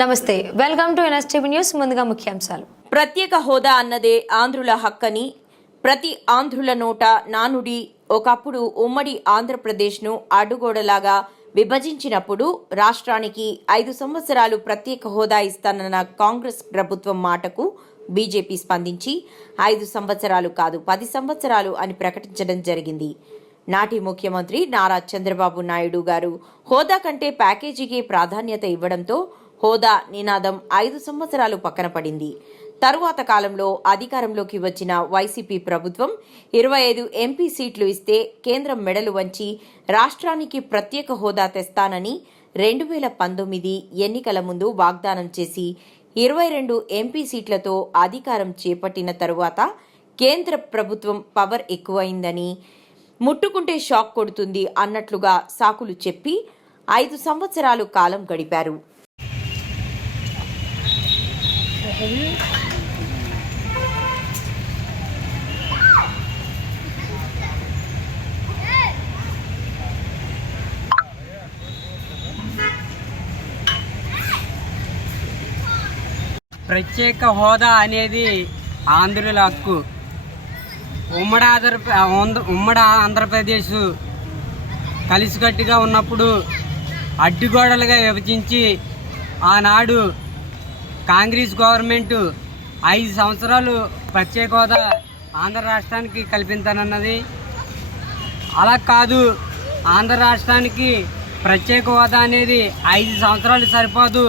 నమస్తే welcome to NSTV news ముందుగా ముఖ్యాంశాలు. ప్రత్యేక హోదా అన్నదే ఆంధ్రుల హక్కని. ప్రతి ఆంధ్రుల నోట నానుడి ఒకప్పుడు ఉమ్మడి ఆంధ్రప్రదేశ్ను అడ్డుగోడలాగా విభజించినప్పుడు రాష్ట్రానికి ఐదు సంవత్సరాలు ప్రత్యేక హోదా ఇస్తానన్న కాంగ్రెస్ ప్రభుత్వం మాటకు బీజేపీ స్పందించి ఐదు సంవత్సరాలు కాదు పది సంవత్సరాలు అని ప్రకటించడం జరిగింది. నాటి ముఖ్యమంత్రి నారా చంద్రబాబు నాయుడు గారు హోదా కంటే ప్యాకేజీకి ప్రాధాన్యత ఇవ్వడంతో హోదా నినాదం ఐదు సంవత్సరాలు పక్కన పడింది. తరువాత కాలంలో అధికారంలోకి వచ్చిన వైసీపీ ప్రభుత్వం ఇరవై ఐదు ఎంపీ సీట్లు ఇస్తే కేంద్రం మెడలు వంచి రాష్ట్రానికి ప్రత్యేక హోదా తెస్తానని రెండు వేల పంతొమ్మిది ఎన్నికల ముందు వాగ్దానం చేసి ఇరవై రెండు ఎంపీ సీట్లతో అధికారం చేపట్టిన తరువాత కేంద్ర ప్రభుత్వం పవర్ ఎక్కువైందని ముట్టుకుంటే షాక్ కొడుతుంది అన్నట్లుగా సాకులు చెప్పి ఐదు సంవత్సరాలు కాలం గడిపారు. ప్రత్యేక హోదా అనేది ఆంధ్రుల హక్కు. ఉమ్మడి ఆంధ్ర- ఉమ్మడి ఆంధ్రప్రదేశ్ కలిసికట్టుగా ఉన్నప్పుడు అడ్డుగోడలుగా విభజించి ఆనాడు కాంగ్రెస్ గవర్నమెంట్ ఐదు సంవత్సరాలు ప్రత్యేక హోదా ఆంధ్ర రాష్ట్రానికి కల్పించానన్నది. అలా కాదు ఆంధ్ర రాష్ట్రానికి ప్రత్యేక హోదా అనేది ఐదు సంవత్సరాలు సరిపోదు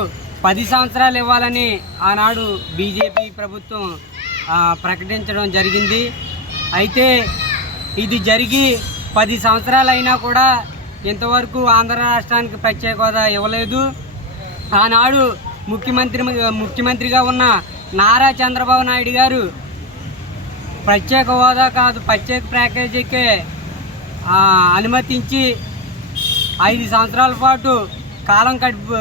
పది సంవత్సరాలు ఇవ్వాలని ఆనాడు బీజేపీ ప్రభుత్వం ప్రకటించడం జరిగింది. అయితే ఇది జరిగి పది సంవత్సరాలు అయినా కూడా ఇంతవరకు ఆంధ్ర రాష్ట్రానికి ప్రత్యేక హోదా ఇవ్వలేదు. ఆనాడు ముఖ్యమంత్రి ముఖ్యమంత్రిగా ఉన్న నారా చంద్రబాబు నాయుడు గారు ప్రత్యేక హోదా కాదు ప్రత్యేక ప్యాకేజీకి అనుమతించి ఐదు సంవత్సరాల పాటు కాలం గడుపు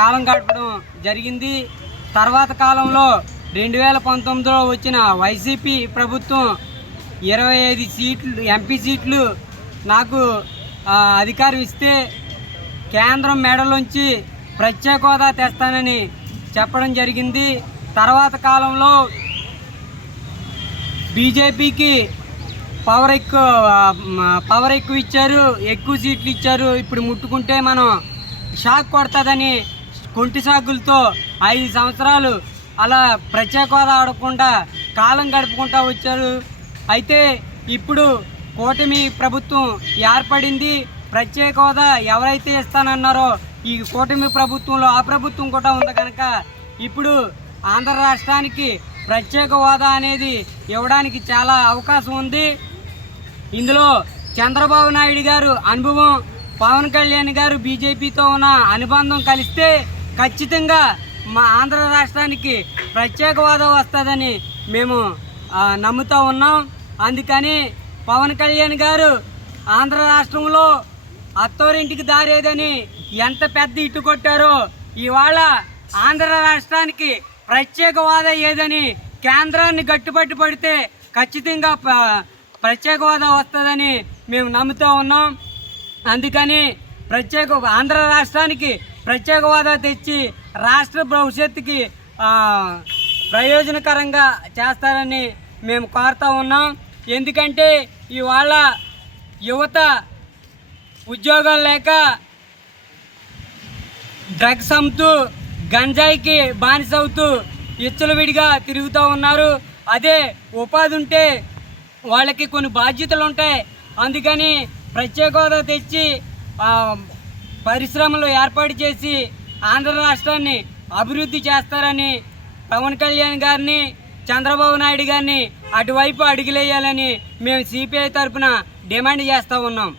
కాలం గడపడం జరిగింది. తర్వాత కాలంలో రెండు వేల పంతొమ్మిదిలో వచ్చిన వైసీపీ ప్రభుత్వం ఇరవై ఐదు సీట్లు ఎంపీ సీట్లు నాకు అధికారం ఇస్తే కేంద్రం మెడలోంచి ప్రత్యేక హోదా తెస్తానని చెప్పడం జరిగింది. తర్వాత కాలంలో బీజేపీకి పవర్ ఎక్కువ పవర్ ఎక్కువ ఇచ్చారు ఎక్కువ సీట్లు ఇచ్చారు. ఇప్పుడు ముట్టుకుంటే మనం షాక్ కొడుతుందని కొంటి సాగులతో ఐదు సంవత్సరాలు అలా ప్రత్యేక హోదా ఆడకుండా కాలం గడుపుకుంటా వచ్చారు. అయితే ఇప్పుడు కూటమి ప్రభుత్వం ఏర్పడింది. ప్రత్యేక హోదా ఎవరైతే ఇస్తానన్నారో ఈ కూటమి ప్రభుత్వంలో ఆ ప్రభుత్వం కూడా ఉంది కనుక ఇప్పుడు ఆంధ్ర రాష్ట్రానికి ప్రత్యేక హోదా అనేది ఇవ్వడానికి చాలా అవకాశం ఉంది. ఇందులో చంద్రబాబు నాయుడు గారు అనుభవం పవన్ కళ్యాణ్ గారు బీజేపీతో ఉన్న అనుబంధం కలిస్తే ఖచ్చితంగా మా ఆంధ్ర రాష్ట్రానికి ప్రత్యేక హోదా వస్తుందని మేము నమ్ముతూ ఉన్నాం. అందుకని పవన్ కళ్యాణ్ గారు ఆంధ్ర రాష్ట్రంలో అత్తోరింటికి దారేదని ఎంత పెద్ద ఇటు కొట్టారో ఇవాళ ఆంధ్ర రాష్ట్రానికి ప్రత్యేక హోదా ఏదని కేంద్రాన్ని గట్టుబట్టి పడితే ఖచ్చితంగా ప్రత్యేక హోదా వస్తుందని మేము నమ్ముతూ ఉన్నాం. అందుకని ప్రత్యేక ఆంధ్ర రాష్ట్రానికి ప్రత్యేక హోదా తెచ్చి రాష్ట్ర భవిష్యత్తుకి ప్రయోజనకరంగా చేస్తారని మేము కోరుతూ ఉన్నాం. ఎందుకంటే ఇవాళ యువత ఉద్యోగం లేక డ్రగ్స్ అమ్ముతూ గంజాయికి బానిస అవుతూ విడిగా తిరుగుతూ ఉన్నారు. అదే ఉపాధి ఉంటే వాళ్ళకి కొన్ని బాధ్యతలు ఉంటాయి. అందుకని ప్రత్యేక హోదా తెచ్చి పరిశ్రమలు ఏర్పాటు చేసి ఆంధ్ర రాష్ట్రాన్ని అభివృద్ధి చేస్తారని పవన్ కళ్యాణ్ గారిని చంద్రబాబు నాయుడు గారిని అటువైపు అడుగులేయాలని మేము సిపిఐ తరఫున డిమాండ్ చేస్తూ ఉన్నాం.